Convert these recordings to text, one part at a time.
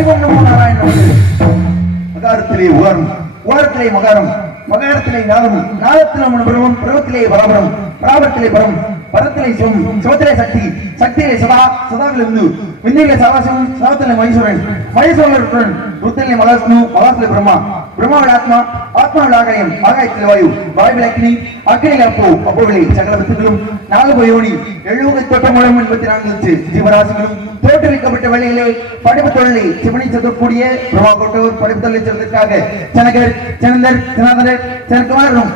ஹரிமம் நமோ மகாரத்திலே உகரம் உகரத்திலே மகாரம் மகாரத்திலே நாகம் நாதத்திலே பிரமம் பிரமத்திலே பராபரம் பராபரத்திலே பரம் பரத்திலே சிவம் சிவத்திலே சக்தி சக்தியிலே சதா சதாவிலிருந்து விண்ணிலே சதாசிவம் சதாத்திலே மகேஸ்வரன் மகேஸ்வரன் ருத்திலே மகாவிஷ்ணு மகாசிலே பிரம்மா பிரம்மாவில் ஆத்மா ஆத்மாவில் ஆகாயம் ஆகாயத்தில் வாயு வாயுவில் அக்னி அக்னியில் அப்போ நாலு போயோனி எழுபது தொட்ட தோற்றுவிக்கப்பட்ட வழியிலே படிப்பு தொழிலை சிவனை செலுத்தக்கூடிய தொழிலை செல்வதற்காக சனகர் சனந்தர் சனாதனர் சனகுமாரனும்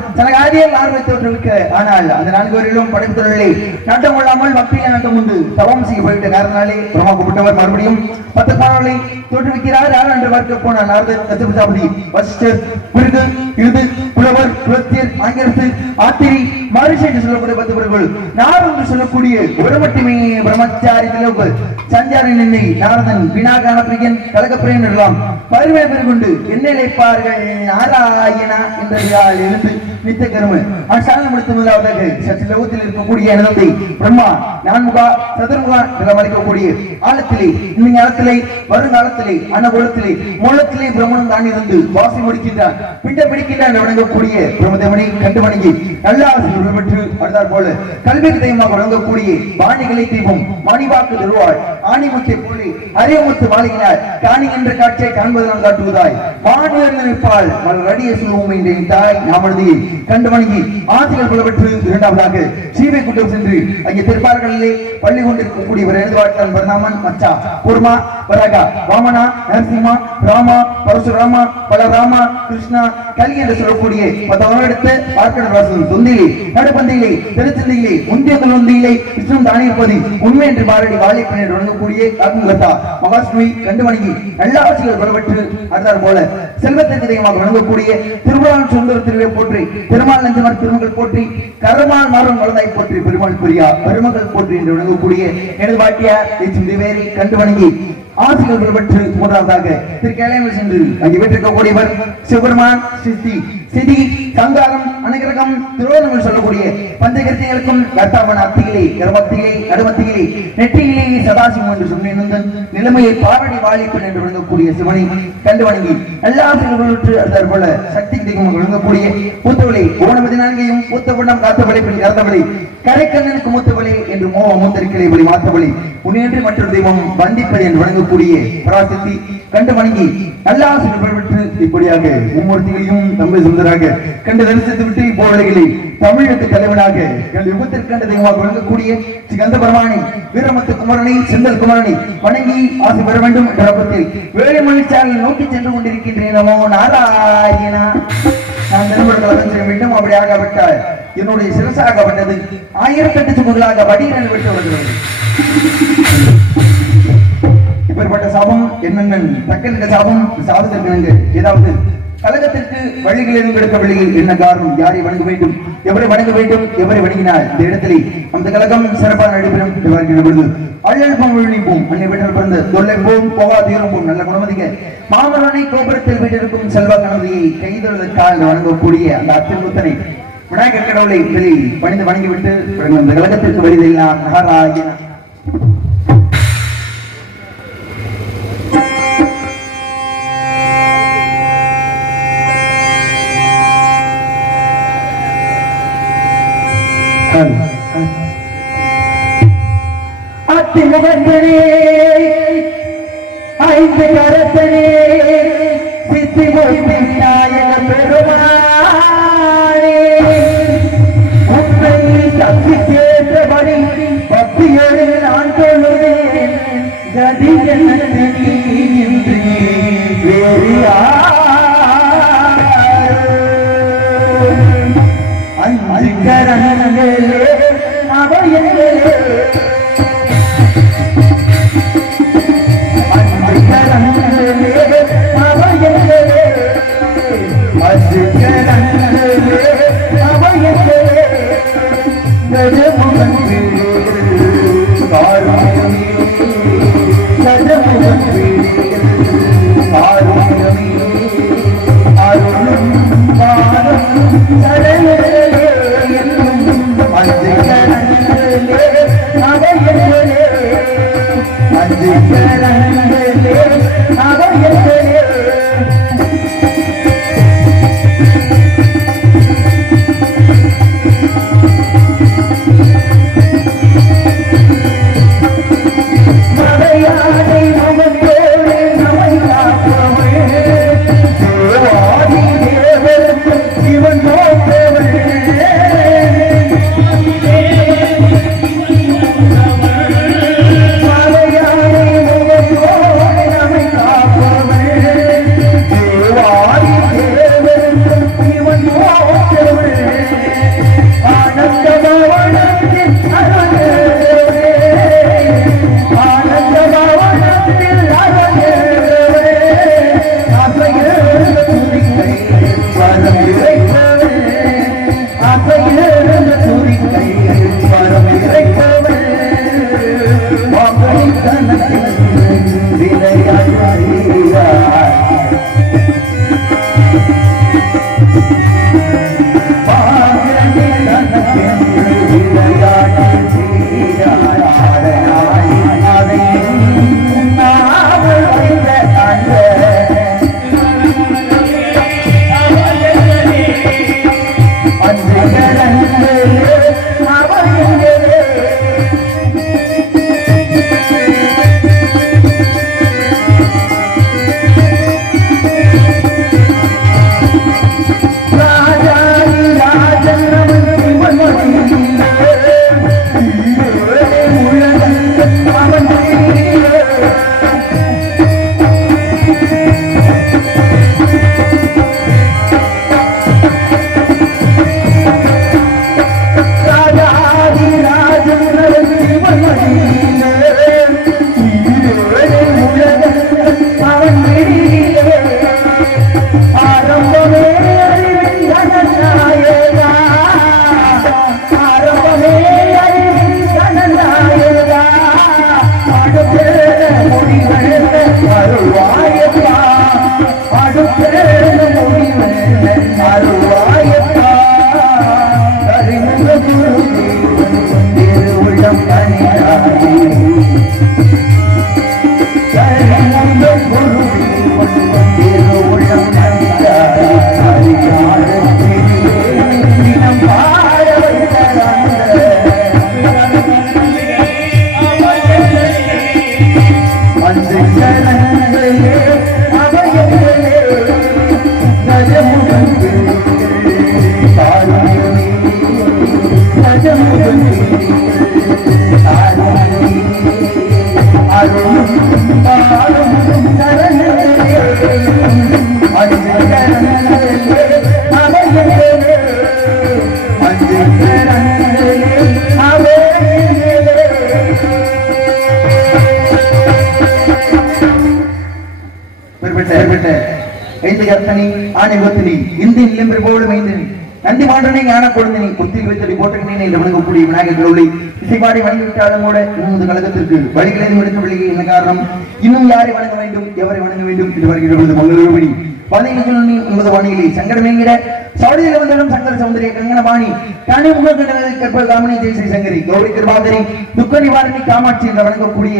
ஆர்வை தோற்றுவிக்க. ஆனால் அந்த நான்கு வரையிலும் படைப்பு தொழிலை நாட்டம் கொள்ளாமல் பக்தியில நாட்டம் உண்டு தவம் செய்ய போய்விட்ட காரணாலே பிரமா மறுபடியும் பத்து பாடலை தோற்றுவிக்கிறார். யார் என்று பார்க்க போன நாரதர் கத்துபிதாபதி வசிஷ்டர் பிறகு இது புலவர் புலத்தியர் ஆங்கிலத்து ஆத்திரி மகரிஷி என்று சொல்லக்கூடிய பத்து பேர்கள் நார் என்று சொல்லக்கூடிய ஒரு மட்டுமே பிரம்மச்சாரி திலோக சஞ்சாரி நின்னை நாரதன் வினாகான பிரியன் கலகப்பிரியன் எல்லாம் பருமை பெருகொண்டு என்ன இழைப்பார்கள் நாராயணா என்ற யாழ் இருந்து நித்த கரும. ஆசான முடித்த முதலாவதாக சற்று லோகத்தில் இருக்கக்கூடிய நிலத்தை பிரம்மா நான்முகா சதுர்முகா என்று அழைக்கக்கூடிய ஆழத்திலே இந்த ஞானத்திலே வருங்காலத்திலே அன்னகுலத்திலே மூலத்திலே பிரம்மனும் தான் இருந்து வாசி முடிக்கின்றான். பிண்ட பிடிக்கின்றான் என்று வணங்கக்கூடிய பிரம்மதேவனை கண்டு வணங்கி நல்லா பெற்று அடுத்தாற் போல. கல்விக்கு தெய்வமாக வழங்கக்கூடிய வாணிகளை தீபம் மணிவாக்கு தருவாள் ஆணிமுத்தை போலி அரியமுத்து மாளிகினார் காணி என்ற காட்சியை காண்பது நாம் காட்டுவதாய் வாணியர்ந்து நிற்பாள் மலரடிய அடிய சொல்லுவோம் என்ற தாய் நாமழுதியை கண்டு வணங்கி ஆசிரியர் புலப்பெற்று இரண்டாவதாக சீவை குண்டம் சென்று அங்கே திருப்பார்களிலே பள்ளி கொண்டிருக்கக்கூடியவர் எனது வாழ்க்கையால் பரதாமன் மச்சா கூர்மா வரகா வாமனா நரசிம்மா ராமா பரசுராமா பலராமா கிருஷ்ணா கலி என்று சொல்லக்கூடிய பத்தவரம் எடுத்து பார்க்கணும் வாசல் தொந்தியிலே நடுப்பந்தையிலே திருச்சந்தையிலே முந்தைய குழந்தையிலே விஷ்ணு தானே இருப்பது உண்மை என்று பாரடி வாழைப்பினர் வழங்கக்கூடிய காக்குங்கத்தா மகாஷ்மி கண்டு வணங்கி நல்ல ஆட்சிகள் வரவற்று அடுத்தார் போல செல்வத்திற்கு தெய்வமாக வழங்கக்கூடிய திருவிழான் சுந்தர திருவே போற்றி பெருமாள் நஞ்சமர் திருமகள் போற்றி கருமாள் மாறும் வளதாய் போற்றி பெருமாள் புரியா பெருமகள் போற்றி என்று வழங்கக்கூடிய எனது வாட்டியார் தேச்சும் கண்டு வணங்கி ஆசிரியர்கள் பெற்று முதலாவதாக திரு கேளையங்கள் சென்று அங்கே வீட்டிருக்கக்கூடியவர் சிவபெருமான் சித்தி சிதி சங்காரம் அனுகிரகம் திருவோணங்கள் சொல்லக்கூடிய பஞ்சகிருத்திகளுக்கும் கர்த்தாவன் அத்தியிலே கர்மத்திலே நடுமத்தியிலே நெற்றியிலே சதாசிவம் என்று சொன்னிருந்தன் நிலைமையை பாரடி வாழிப்பன் என்று விளங்கக்கூடிய சிவனை கண்டு வணங்கி எல்லா சிறுவர்களுக்கு அதர் போல சக்தி கிடைக்கும் விளங்கக்கூடிய பூத்தவளை ஓணமதி நான்கையும் பூத்த மூத்தவண்ணம் காத்தபடி பின் கருத்தபடி கரைக்கண்ணனுக்கு மூத்தவளை என்று மோக மூத்தரிக்கலை வழி. மாத்தவளை உன்னின்றி மற்றொரு தெய்வம் வந்திப்பது என்று வழங்கக்கூடிய பராசக்தி. கண்டு வணங்கி நல்லா சிறுவர்கள் இப்படியாக மும்மூர்த்திகளையும் தம்பி சுந்தராக கண்டு தரிசித்து விட்டு இப்போதைகளை தமிழக தலைவனாக எங்கள் யுகத்திற்கு தெய்வமாக வழங்கக்கூடிய சிகந்த கந்த வீரமத்து குமரனை செந்தல் குமரனை வணங்கி ஆசை பெற வேண்டும் என்ற நோக்கத்தில் வேலுமொழி சேனல் நோக்கி சென்று கொண்டிருக்கின்றேன் நமோ நாராயணா. நான் திருமணம் செய்ய மீண்டும் அப்படி ஆகப்பட்டால் என்னுடைய சிரசாகப்பட்டது ஆயிரத்தெட்டு சுமங்களாக வடிநல் விட்டு வருகிறது இப்படிப்பட்ட சாபம் என்னென்ன தக்க சாபம் சாதத்திற்கு ஏதாவது கழகத்திற்கு வழிகள் எதுவும் வழியில் என்ன காரணம்? யாரை வணங்க வேண்டும்? எவரை வணங்க வேண்டும்? எவரை வணங்கினார்? இந்த இடத்திலே அந்த கழகம் சிறப்பாக நடைபெறும். பொழுது அழகும் விழிப்போம் அன்னை வீட்டில் பிறந்த தொல்லைப்போம் போகாதீரப்போம் நல்ல குணமதிங்க மாமரனை கோபுரத்தில் வீட்டிற்கும் செல்வ கணவதியை கைதொழுதற்காக வணங்கக்கூடிய அந்த அத்திமுத்தனை விநாயகர் கடவுளை முதலில் பணிந்து வணங்கிவிட்டு அந்த கழகத்திற்கு வருவதெல்லாம் நாராயண அத்திமுகத்தனே ஐந்து கரத்தனே சித்தி மூர்த்தி விநாயக பெருமானே. உன்னை சக்தி கேட்டபடி பக்தியோடு நான் சொல்லுவேன் கதி எனக்கு நீ வேறு அஞ்சு கொடுந்தனி புத்தில் வைத்தடி வணங்கக்கூடிய விநாயகர் கடவுளை இசைப்பாடி வணங்கிவிட்டாலும் கூட இன்னும் நமது கழகத்திற்கு வழிகளை எடுக்கவில்லை என்ன காரணம்? இன்னும் யாரை வணங்க வேண்டும்? எவரை வணங்க வேண்டும்? என்று வருகிற பொழுது மங்களூர்மணி வாணியிலே சௌடியில் வந்தாலும் சங்கர சௌந்தரிய ஜெயஸ்ரீ சங்கரி கௌரி கிருபாதரி துக்க நிவாரணி காமாட்சி என்று வணங்கக்கூடிய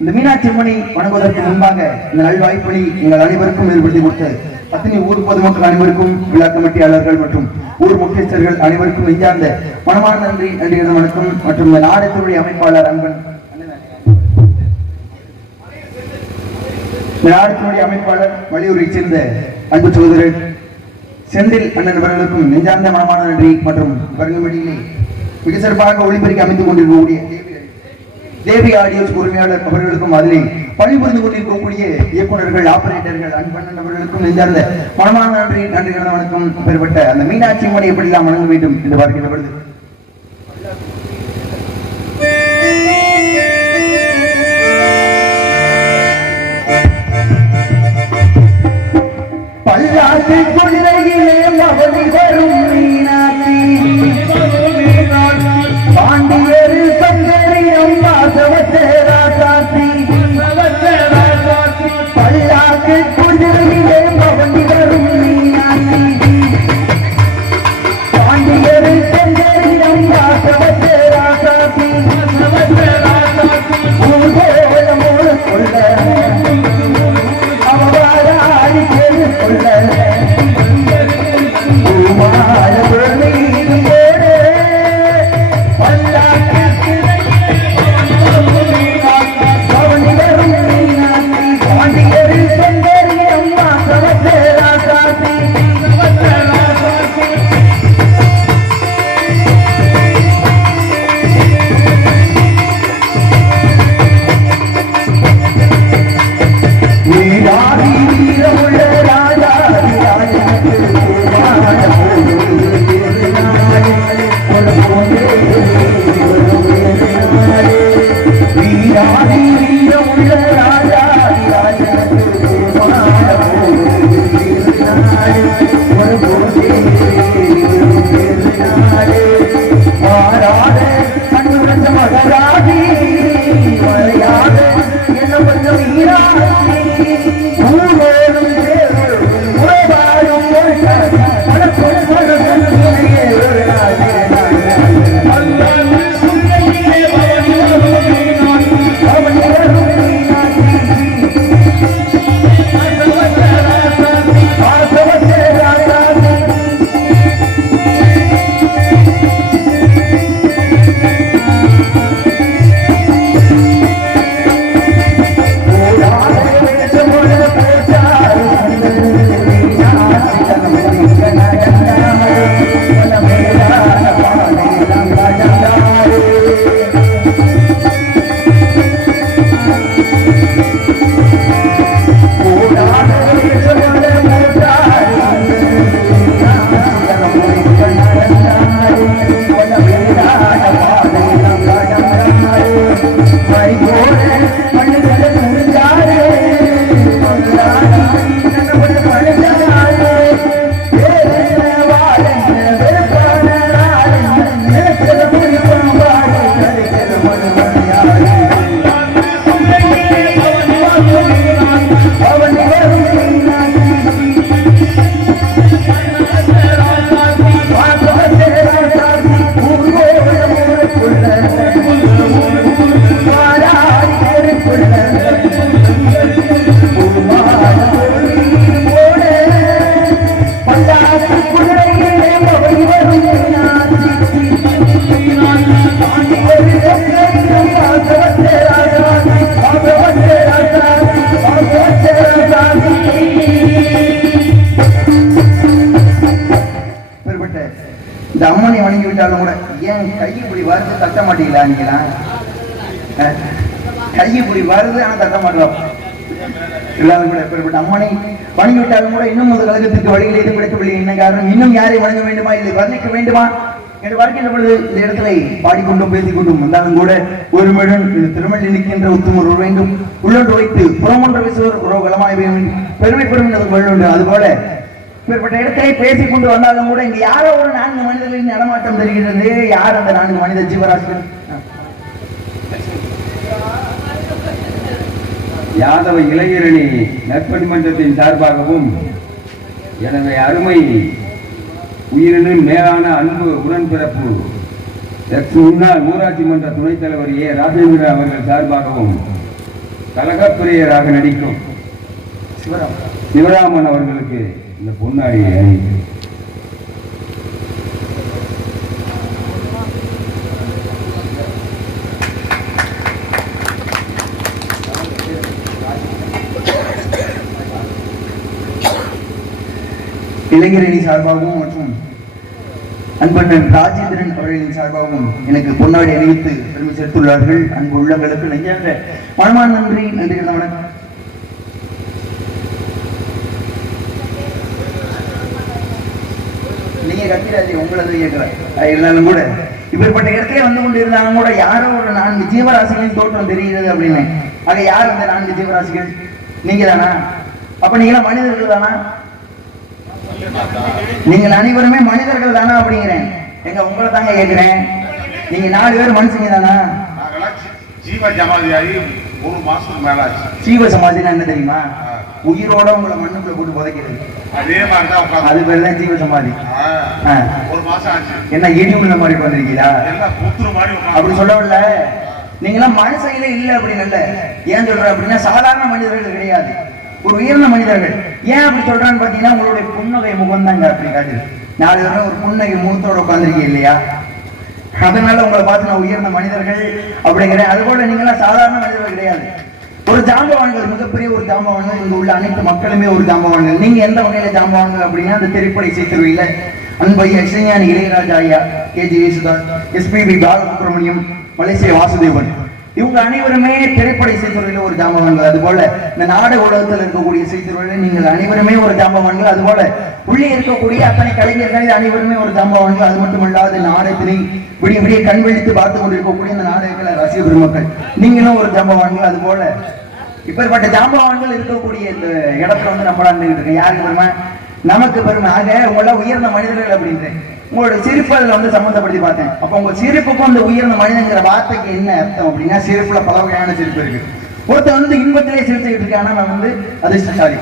இந்த மீனாட்சி அம்மனை வணங்குவதற்கு முன்பாக இந்த நல்வாய்ப்பணி எங்கள் அனைவருக்கும் ஏற்படுத்தி கொடுத்தது. அத்தனை ஊர் பொதுமக்கள் அனைவருக்கும் விழா கமிட்டியாளர்கள் மற்றும் ஊர் முக்கியஸ்தர்கள் அனைவருக்கும் நெஞ்சார்ந்த மனமான நன்றி நன்றிகள் வணக்கம் மற்றும் இந்த நாடகத்தினுடைய அமைப்பாளர் அன்பன். நாடகத்தினுடைய அமைப்பாளர் வலியுரை சேர்ந்த அன்பு சகோதரர் செந்தில் அண்ணன் அவர்களுக்கும் நெஞ்சார்ந்த மனமான நன்றி மற்றும் வருங்கமடியிலே மிக சிறப்பாக ஒளிபெருக்கி அமைத்துக் கொண்டிருக்கக்கூடிய தேவி ஆடியோஸ் உரிமையாளர் அவர்களுக்கும் அதிலே பணிபுரிந்து கொண்டிருக்கக்கூடிய இயக்குநர்கள் ஆபரேட்டர்கள் அன்பண்ணன் அவர்களுக்கும் நெஞ்சார்ந்த மனமான நன்றி நன்றி கலந்த வணக்கம் பெறப்பட்ட அந்த மீனாட்சி அம்மனை எப்படிலாம் வணங்க வேண்டும் என்று பார்க்கின்ற பொழுது பல்லாக்கு கொள்ளையிலே மகனி வரும் கையை இப்படி வருது தட்ட மாட்டீங்களா நீங்களா? அஹ், கை இப்படி வருது ஆனா தட்ட மாட்டோம். எல்லாரும் கூட எப்பேற்பட்ட அம்மனை வணங்கி விட்டாலும் கூட இன்னும் ஒரு கழகத்திற்கு வழியில் எதுவும் கிடைக்கவில்லை. என்ன காரணம்? இன்னும் யாரை வணங்க வேண்டுமா? இல்லை வர்ணிக்க வேண்டுமா? என்று வருகின்ற பொழுது இந்த இடத்துல பாடிக்கொண்டும் பேசிக்கொண்டும் வந்தாலும் கூட ஒரு மழன் இந்த திருமணி நிற்கின்ற உத்தமர் வேண்டும். உள்ளொன்று வைத்து புறமொன்று பேசுவோர் உறவு வேண்டும். பெருமைப்படும் என்று வள்ளுண்டு அதுபோல இப்பேற்பட்ட இடத்தை பேசிக் கொண்டு வந்தாலும் கூட இங்க யாரோ ஒரு நான்கு மனிதர்களின் நடமாட்டம் தெரிகிறது. யார் அந்த நான்கு மனித ஜீவராசிகள்? யாதவ இளைஞரணி நற்பணி மன்றத்தின் சார்பாகவும் எனது அருமை உயிரினும் மேலான அன்பு உடன்பிறப்பு எக்ஸ் முன்னாள் ஊராட்சி மன்ற துணைத் தலைவர் ஏ. ராஜேந்திர அவர்கள் சார்பாகவும் கலகப்பிரியராக நடிக்கும் சிவராமன் அவர்களுக்கு இந்த பொன்னாடியை இளைஞரணி சார்பாகவும் மற்றும் அன்பண்ணன் ராஜேந்திரன் அவர்களின் சார்பாகவும் எனக்கு பொன்னாடி அணிவித்து பெருமை சேர்த்துள்ளார்கள். அன்பு உள்ளங்களுக்கு நெஞ்சாக மனமான நன்றி நன்றி வணக்கம். நீங்க உங்களது இருந்தாலும் கூட இப்படிப்பட்ட இடத்துல வந்து கொண்டு இருந்தாலும் கூட யாரோ ஒரு நான்கு ஜீவராசிகளின் தோற்றம் தெரிகிறது அப்படின்னு. ஆக யார் அந்த நான்கு ஜீவராசிகள்? நீங்க தானா அப்ப நீங்களாம் மனிதர்கள் தானா? நீங்கள் அனைவருமே மனிதர்கள் தானா அப்படிங்கிறேன். எங்க உங்களை தாங்க கேட்கிறேன். நீங்க நாலு பேர் மனுஷங்க தானா? ஜீவ ஜமாதியாகி மூணு மாசத்துக்கு மேல ஜீவ சமாதினா என்ன தெரியுமா? உயிரோட உங்களை மண்ணுக்குள்ள போட்டு புதைக்கிறது. அதே மாதிரி தான் அது பேர் தான் ஜீவ சமாதி. ஒரு மாசம் ஆச்சு. என்ன இடி உள்ள மாதிரி எல்லாம் புத்துரு மாதிரி அப்படி சொல்லவில்ல. நீங்களாம் மனுஷங்களே இல்ல அப்படின்னு இல்ல. ஏன் சொல்ற அப்படின்னா சாதாரண மனிதர்கள் கிடையாது. ஒரு உயர்ந்த மனிதர்கள். ஏன் அப்படி சொல்றான்னு பாத்தீங்கன்னா உங்களுடைய புன்னகை முகம் தாங்க அப்படி காட்டுது. நாலு பேரும் ஒரு புன்னகை முகத்தோட உட்காந்துருக்கீங்க இல்லையா? அதனால உங்களை பார்த்து நான் உயர்ந்த மனிதர்கள் அப்படிங்கிறேன் அது போல நீங்களாம் சாதாரண மனிதர்கள் கிடையாது. ஒரு ஜாம்பவான்கள் மிகப்பெரிய ஒரு ஜாம்பவான்கள் இங்க உள்ள அனைத்து மக்களுமே ஒரு ஜாம்பவான்கள். நீங்க எந்த வகையில ஜாம்பவான்கள் அப்படின்னா அந்த திரைப்பட இசைத்துறையில அன்பை இசைஞானி இளையராஜா ஐயா K. G. Yesudas SPB Balasubrahmanyam Malaysia Vasudevan. இவங்க அனைவருமே திரைப்பட இசைத்துறையில ஒரு ஜாபவான்கள் அது போல இந்த நாடக உலகத்தில் இருக்கக்கூடிய இசைத்துறையில நீங்கள் அனைவருமே ஒரு ஜாபவானுங்கள் அது போல உள்ளே இருக்கக்கூடிய அத்தனை கலைஞர்கள் அனைவருமே ஒரு ஜாமவான்கள் அது மட்டுமல்லாது நாடகத்தினை விடிய விடிய கண் விழித்து பார்த்து கொண்டிருக்கக்கூடிய இந்த நாடகங்களை ரசிக பெருமக்கள் நீங்களும் ஒரு ஜாபவானுங்கள் அது போல இப்பேற்பட்ட ஜாம்பவான்கள் இருக்கக்கூடிய இந்த இடத்துல வந்து நம்மளாம் இருக்கு யாருக்கு பெருமை? நமக்கு பெருமை. ஆக உங்கள உயர்ந்த மனிதர்கள் அப்படின்றேன். உங்களோட சிரிப்பதில் வந்து சம்மந்தப்படுத்தி பார்த்தேன். அப்போ உங்க சிரிப்புக்கும் அந்த உயர்ந்த மனிதங்கிற வார்த்தைக்கு என்ன அர்த்தம் அப்படின்னா சிரிப்புல பல வகையான சிரிப்பு இருக்கு. ஒருத்தன் வந்து இன்பத்திலே சிரிச்சுக்கிட்டு இருக்கானா அவன் வந்து அதிர்ஷ்டசாலி.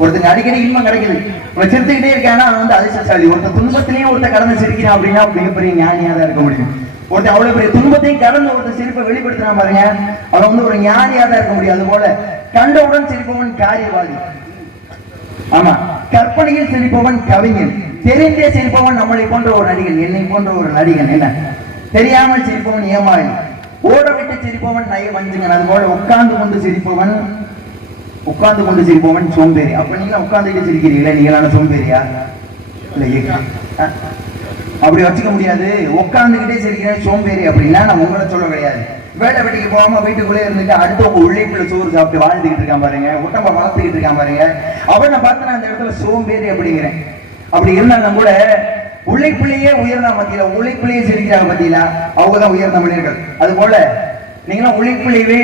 ஒருத்தங்க அடிக்கடி இன்பம் கிடைக்குது. அவன் சிரித்துக்கிட்டே இருக்கானா அவன் வந்து அதிர்ஷ்டசாலி. ஒருத்தன் துன்பத்திலேயும் ஒருத்தன் கடந்து சிரிக்கிறான் அப்படின்னா மிகப்பெரிய ஞானியாக தான் இருக்க முடியும். ஒருத்தன் அவ்வளவு பெரிய துன்பத்தையும் கடந்து ஒருத்தன் சிரிப்பை வெளிப்படுத்தினா பாருங்க அவன் வந்து ஒரு ஞானியாக தான் இருக்க முடியும். அது போல கண்டவுடன் சிரிப்பவன் காரியவாதி. ஆமா. கற்பனையில் சிரிப்பவன் கவிஞன். தெரிந்தே சிரிப்பவன் நம்மளை போன்ற ஒரு நடிகன் என்னை போன்ற ஒரு நடிகன். என்ன? தெரியாமல் சிரிப்பவன் ஏமாறி ஓட விட்டு சிரிப்பவன் நய வஞ்சுங்கன் அது போல உட்கார்ந்து கொண்டு சிரிப்பவன் உட்கார்ந்து கொண்டு சிரிப்பவன் சோம்பேறி. அப்ப நீங்க உட்கார்ந்துட்டு சிரிக்கிறீங்களா நீங்களான சோம்பேறியா? இல்ல அப்படி வச்சுக்க முடியாது. உட்கார்ந்துகிட்டே சிரிக்கிறேன் சோம்பேறி அப்படின்னா நான் உங்களை சொல்ல கிடையாது. வேலை வெட்டிக்கு போகாம வீட்டுக்குள்ளே இருந்துட்டு அடுத்தவங்க உழைப்புல சோறு சாப்பிட்டு வாழ்ந்துகிட்டு இருக்கான் பாருங்க. உடம்ப வளர்த்துக்கிட்டு இருக்கான் பாருங்க. அவனை பார்த்து நான் அந்த இடத்துல சோம்பேறி அப்படிங்கிறேன். அப்படி இருந்தாலும் கூட உழைப்பிலேயே உயர்ந்த மத்தியில உழைப்பிலேயே சிரிக்கிறாங்க மத்தியில அவங்க தான் உயர்ந்த மனிதர்கள். அது போல நீங்களாம் உழைப்பிலேயே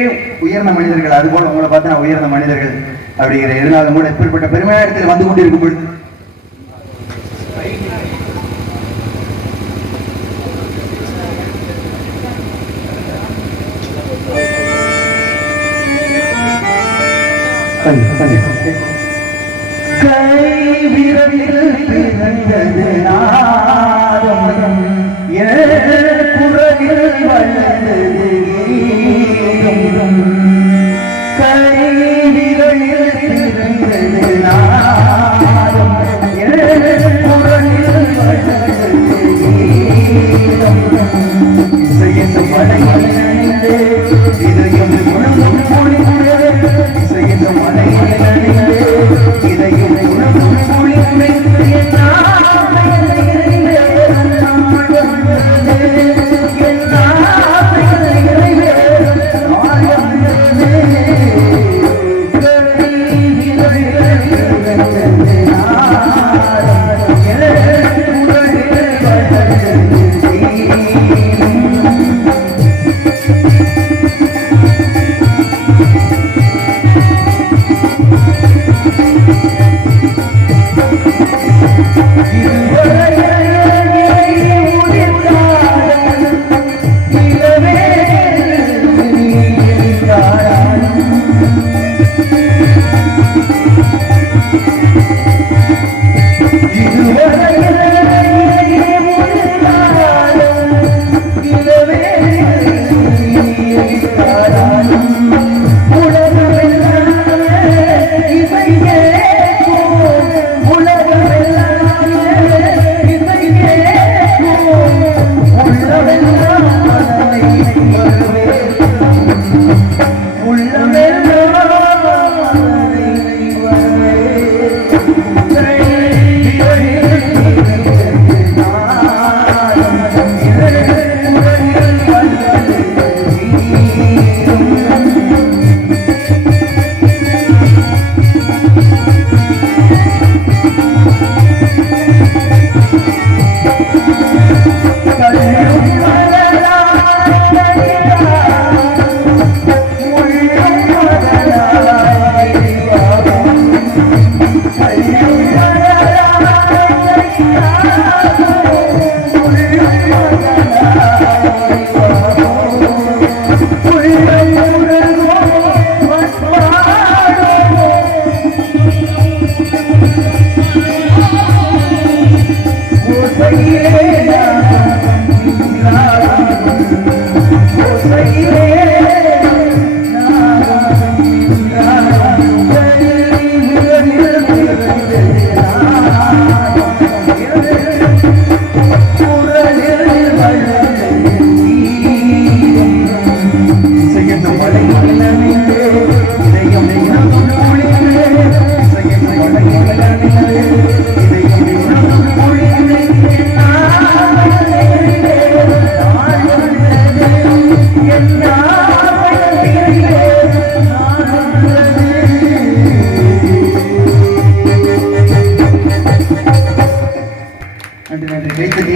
உயர்ந்த மனிதர்கள். அது போல உங்களை பார்த்து நான் உயர்ந்த மனிதர்கள் அப்படிங்கிற இருந்தாலும் கூட இப்படிப்பட்ட பெருமையான இடத்துல வந்து கொண்டிருக்கும் பொழுது கை விரலில் பிறந்தது நாதம். குரலில் வளர்ந்தது கீதம் கை விரலில் பிறந்தது நாதம். குரலில் வளர்ந்தது கீதம் இசையின் மலையில் நனைந்து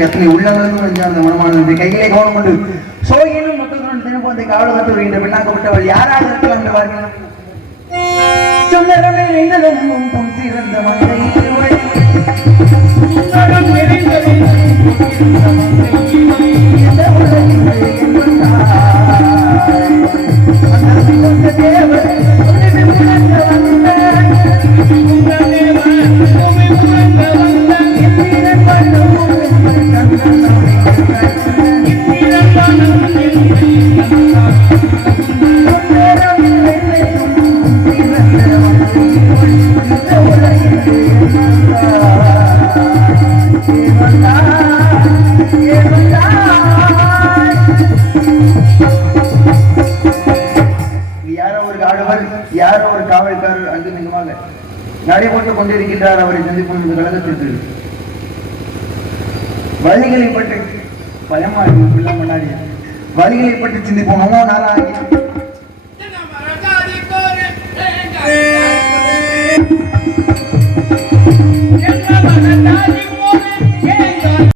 அத்தனை உள்ளவர்களும் நெஞ்சார்ந்த கவனம் கொண்டு சோகியிலும் மொத்தத்துடன் தினமும் அந்த காவல் கற்று வருகின்ற பெண்ணாக்கப்பட்டவள் யாராக திறந்த மந்தை உங்களும் நிறைந்த மந்தை